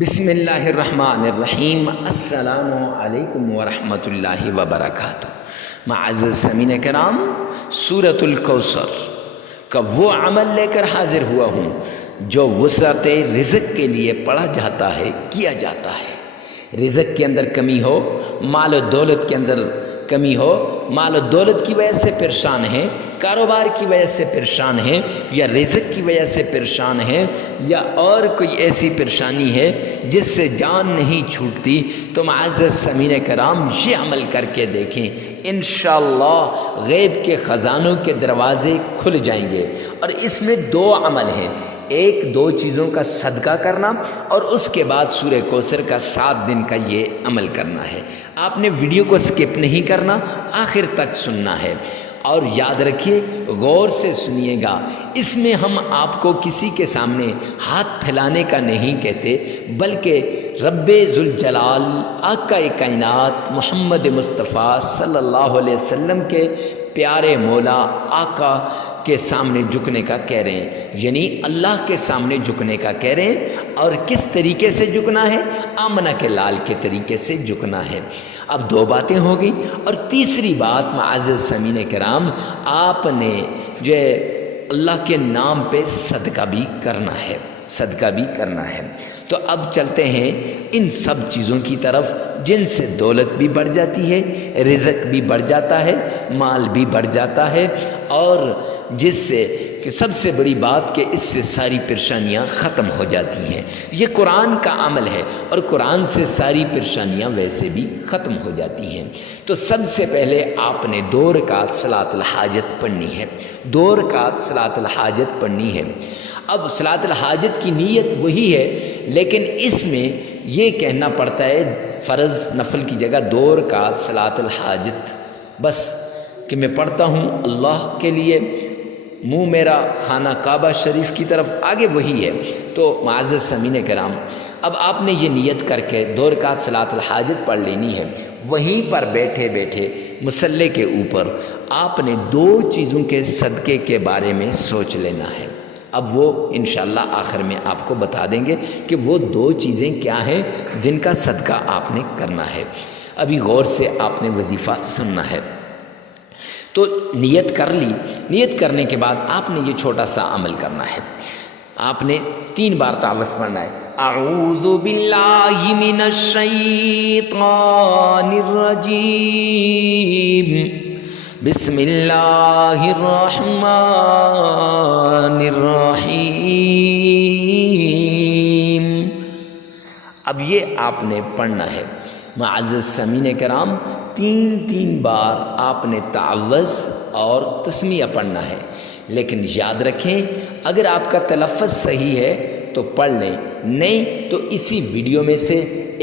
بسم اللہ الرحمن الرحیم۔ السلام علیکم ورحمۃ اللہ وبرکاتہ۔ معزز سامعین کرام، سورۃ الکوثر کا وہ عمل لے کر حاضر ہوا ہوں جو وسعت رزق کے لیے پڑھا جاتا ہے، کیا جاتا ہے۔ رزق کے اندر کمی ہو، مال و دولت کے اندر کمی ہو، مال و دولت کی وجہ سے پریشان ہیں، کاروبار کی وجہ سے پریشان ہیں، یا رزق کی وجہ سے پریشان ہیں، یا اور کوئی ایسی پریشانی ہے جس سے جان نہیں چھوٹتی، تو معزز سامعین کرام یہ عمل کر کے دیکھیں، انشاءاللہ غیب کے خزانوں کے دروازے کھل جائیں گے۔ اور اس میں دو عمل ہیں، ایک دو چیزوں کا صدقہ کرنا، اور اس کے بعد سورہ کوثر کا 7 دن کا یہ عمل کرنا ہے۔ آپ نے ویڈیو کو سکپ نہیں کرنا، آخر تک سننا ہے۔ اور یاد رکھیے، غور سے سنیے گا، اس میں ہم آپ کو کسی کے سامنے ہاتھ پھیلانے کا نہیں کہتے، بلکہ رب ذوالجلال آقا کائنات محمد مصطفیٰ صلی اللہ علیہ وسلم کے پیارے مولا آقا کے سامنے جھکنے کا کہہ رہے ہیں، یعنی اللہ کے سامنے جھکنے کا کہہ رہے ہیں۔ اور کس طریقے سے جھکنا ہے؟ آمنہ کے لال کے طریقے سے جھکنا ہے۔ اب دو باتیں ہو گئی، اور تیسری بات معزز سامعین کرام، آپ نے جو اللہ کے نام پہ صدقہ بھی کرنا ہے، صدقہ بھی کرنا ہے۔ تو اب چلتے ہیں ان سب چیزوں کی طرف جن سے دولت بھی بڑھ جاتی ہے، رزق بھی بڑھ جاتا ہے، مال بھی بڑھ جاتا ہے، اور جس سے کہ سب سے بڑی بات کہ اس سے ساری پریشانیاں ختم ہو جاتی ہیں۔ یہ قرآن کا عمل ہے، اور قرآن سے ساری پریشانیاں ویسے بھی ختم ہو جاتی ہیں۔ تو سب سے پہلے آپ نے 2 رکعت صلاۃ الحاجت پڑھنی ہے، 2 رکعت صلاۃ الحاجت پڑھنی ہے۔ اب صلاۃ الحاجت کی نیت وہی ہے، لیکن اس میں یہ کہنا پڑتا ہے فرض نفل کی جگہ 2 رکعت صلاۃ الحاجت، بس کہ میں پڑھتا ہوں اللہ کے لیے، منہ میرا خانہ کعبہ شریف کی طرف، آگے وہی ہے۔ تو معزز سامعین کرام، اب آپ نے یہ نیت کر کے 2 رکعت صلاۃ الحاجت پڑھ لینی ہے۔ وہیں پر بیٹھے بیٹھے مصلی کے اوپر آپ نے 2 چیزوں کے صدقے کے بارے میں سوچ لینا ہے۔ اب وہ انشاءاللہ آخر میں آپ کو بتا دیں گے کہ وہ 2 چیزیں کیا ہیں جن کا صدقہ آپ نے کرنا ہے۔ ابھی غور سے آپ نے وظیفہ سننا ہے۔ تو نیت کر لی، نیت کرنے کے بعد آپ نے یہ چھوٹا سا عمل کرنا ہے۔ آپ نے 3 بار تعوذ پڑھنا ہے، اعوذ باللہ من الشیطان الرجیم، بسم اللہ الرحمن الرحیم۔ اب یہ آپ نے پڑھنا ہے۔ معزز سامعین کرام، 3 بار آپ نے تعوذ اور تسمیہ پڑھنا ہے، لیکن یاد رکھیں اگر آپ کا تلفظ صحیح ہے تو پڑھ لیں، نہیں تو اسی ویڈیو میں سے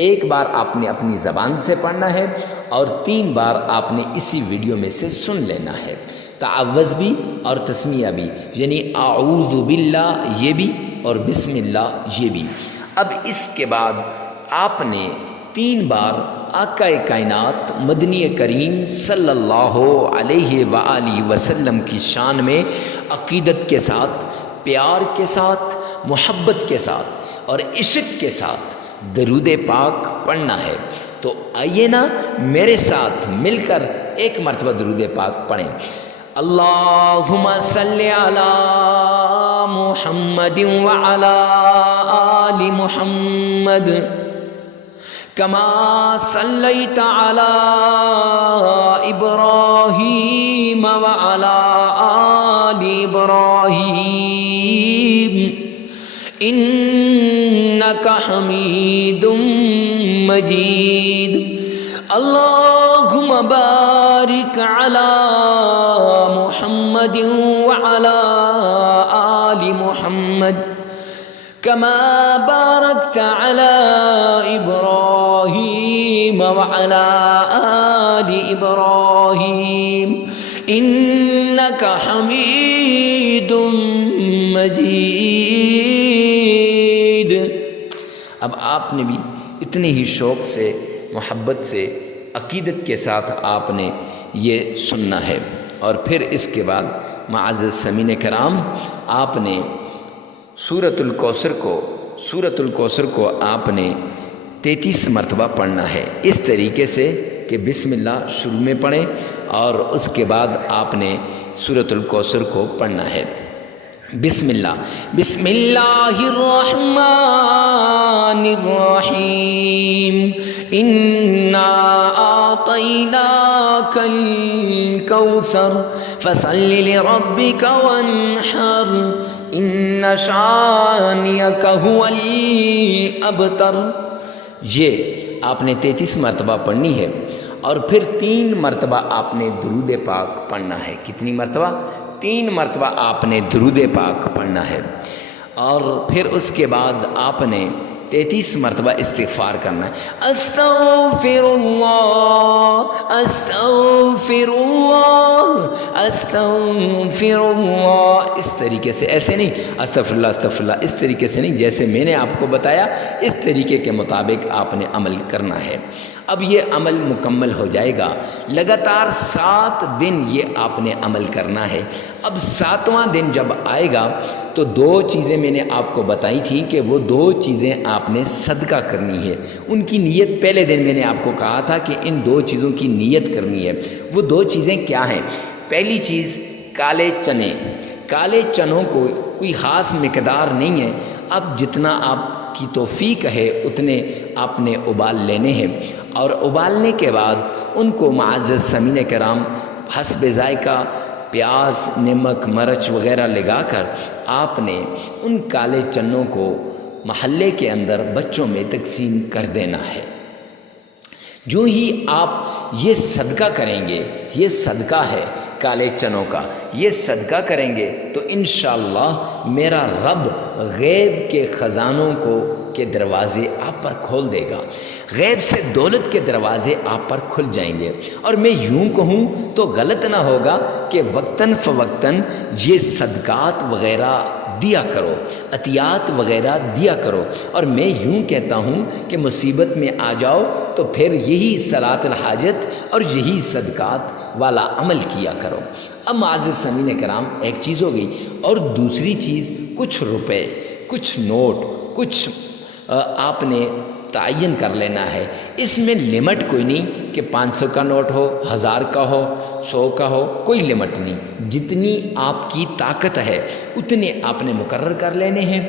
1 بار آپ نے اپنی زبان سے پڑھنا ہے، اور 3 بار آپ نے اسی ویڈیو میں سے سن لینا ہے۔ تعوذ بھی اور تسمیہ بھی، یعنی اعوذ باللہ یہ بھی اور بسم اللہ یہ بھی۔ اب اس کے بعد آپ نے 3 بار آقا کائنات مدنی کریم صلی اللہ علیہ وآلہ وسلم کی شان میں عقیدت کے ساتھ، پیار کے ساتھ، محبت کے ساتھ اور عشق کے ساتھ درود پاک پڑھنا ہے۔ تو آئیے نا میرے ساتھ مل کر 1 مرتبہ درود پاک پڑھیں۔ اللہم صلی علی محمد وعلی آل محمد کما صلیت علی ابراہیم وعلی آل ابراہیم انک حمید مجید۔ اللہم بارک علی محمد وعلی آل محمد كما باركت على إبراهيم وعلى آل إبراهيم إنك حميد مجيد۔ اب آپ نے بھی اتنے ہی شوق سے، محبت سے، عقیدت کے ساتھ آپ نے یہ سننا ہے۔ اور پھر اس کے بعد معزز سامعین کرام، آپ نے سورۃ الکوثر کو سورۃ الکوثر کو آپ نے 33 مرتبہ پڑھنا ہے، اس طریقے سے کہ بسم اللہ شروع میں پڑھیں اور اس کے بعد آپ نے سورۃ الکوثر کو پڑھنا ہے۔ بسم اللہ الرحمن الرحیم انا اعطیناک الکوثر فصل لربک وانحر ان شانئک هو الابتر۔ یہ آپ نے 33 مرتبہ پڑھنی ہے اور پھر 3 مرتبہ آپ نے درود پاک پڑھنا ہے۔ کتنی مرتبہ؟ 3 مرتبہ آپ نے درود پاک پڑھنا ہے اور پھر اس کے بعد آپ نے 33 مرتبہ استغفار کرنا ہے۔ استغفر اللہ استغفر اللہ استغفر اللہ، اس طریقے سے، ایسے نہیں استغفر اللہ اس طریقے سے نہیں، جیسے میں نے آپ کو بتایا اس طریقے کے مطابق آپ نے عمل کرنا ہے۔ اب یہ عمل مکمل ہو جائے گا، لگاتار 7 دن یہ آپ نے عمل کرنا ہے۔ اب 7واں دن جب آئے گا تو 2 چیزیں میں نے آپ کو بتائی تھی کہ وہ 2 چیزیں آپ نے صدقہ کرنی ہے، ان کی نیت پہلے دن میں نے آپ کو کہا تھا کہ ان 2 چیزوں کی نیت کرنی ہے۔ وہ 2 چیزیں کیا ہیں؟ پہلی چیز کالے چنے، کالے چنوں کو کوئی خاص مقدار نہیں ہے، اب جتنا آپ کی توفیق ہے اتنے آپ نے ابال لینے ہیں اور ابالنے کے بعد ان کو معزز سامعین کرام حسب ذائقہ پیاز، نمک، مرچ وغیرہ لگا کر آپ نے ان کالے چنوں کو محلے کے اندر بچوں میں تقسیم کر دینا ہے۔ جو ہی آپ یہ صدقہ کریں گے، یہ صدقہ ہے کالے چنوں کا، یہ صدقہ کریں گے تو انشاءاللہ میرا رب غیب کے خزانوں کے دروازے آپ پر کھول دے گا، غیب سے دولت کے دروازے آپ پر کھل جائیں گے۔ اور میں یوں کہوں تو غلط نہ ہوگا کہ وقتاً فوقتاً یہ صدقات وغیرہ دیا کرو، عطیات وغیرہ دیا کرو، اور میں یوں کہتا ہوں کہ مصیبت میں آ جاؤ تو پھر یہی صلاۃ الحاجت اور یہی صدقات والا عمل کیا کرو۔ اب معزز سامعین کرام ایک چیز ہو گئی، اور دوسری چیز کچھ روپے، کچھ نوٹ، کچھ آپ نے تعین کر لینا ہے۔ اس میں لمٹ کوئی نہیں کہ 500 کا نوٹ ہو، 1000 کا ہو، 100 کا ہو، کوئی لمٹ نہیں، جتنی آپ کی طاقت ہے اتنے آپ نے مقرر کر لینے ہیں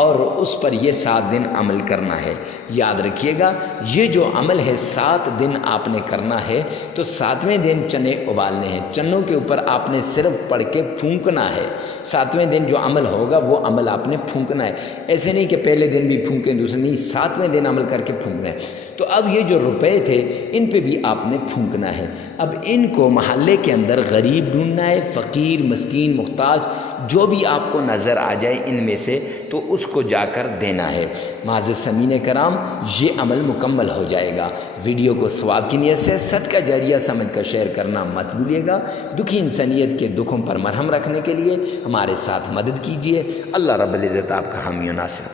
اور اس پر یہ 7 دن عمل کرنا ہے۔ یاد رکھیے گا یہ جو عمل ہے 7 دن آپ نے کرنا ہے، تو 7ویں دن چنے ابالنے ہیں، چنوں کے اوپر آپ نے صرف پڑھ کے پھونکنا ہے۔ 7ویں دن جو عمل ہوگا وہ عمل آپ نے پھونکنا ہے، ایسے نہیں کہ پہلے دن بھی پھونکیں دوسرے نہیں، 7ویں دن عمل کر کے پھونکنا ہے۔ تو اب یہ جو روپے تھے ان پہ بھی آپ نے پھونکنا ہے۔ اب ان کو محلے کے اندر غریب ڈھونڈنا ہے، فقیر، مسکین، محتاج، جو بھی آپ کو نظر آ جائے ان میں سے تو اس کو جا کر دینا ہے۔ معزز سامعین کرام یہ عمل مکمل ہو جائے گا۔ ویڈیو کو ثواب کی نیت سے صدقہ جاریہ سمجھ کر شیئر کرنا مت بھولیے گا۔ دکھی انسانیت کے دکھوں پر مرہم رکھنے کے لیے ہمارے ساتھ مدد کیجیے۔ اللہ رب العزت آپ کا حامی و ناصر۔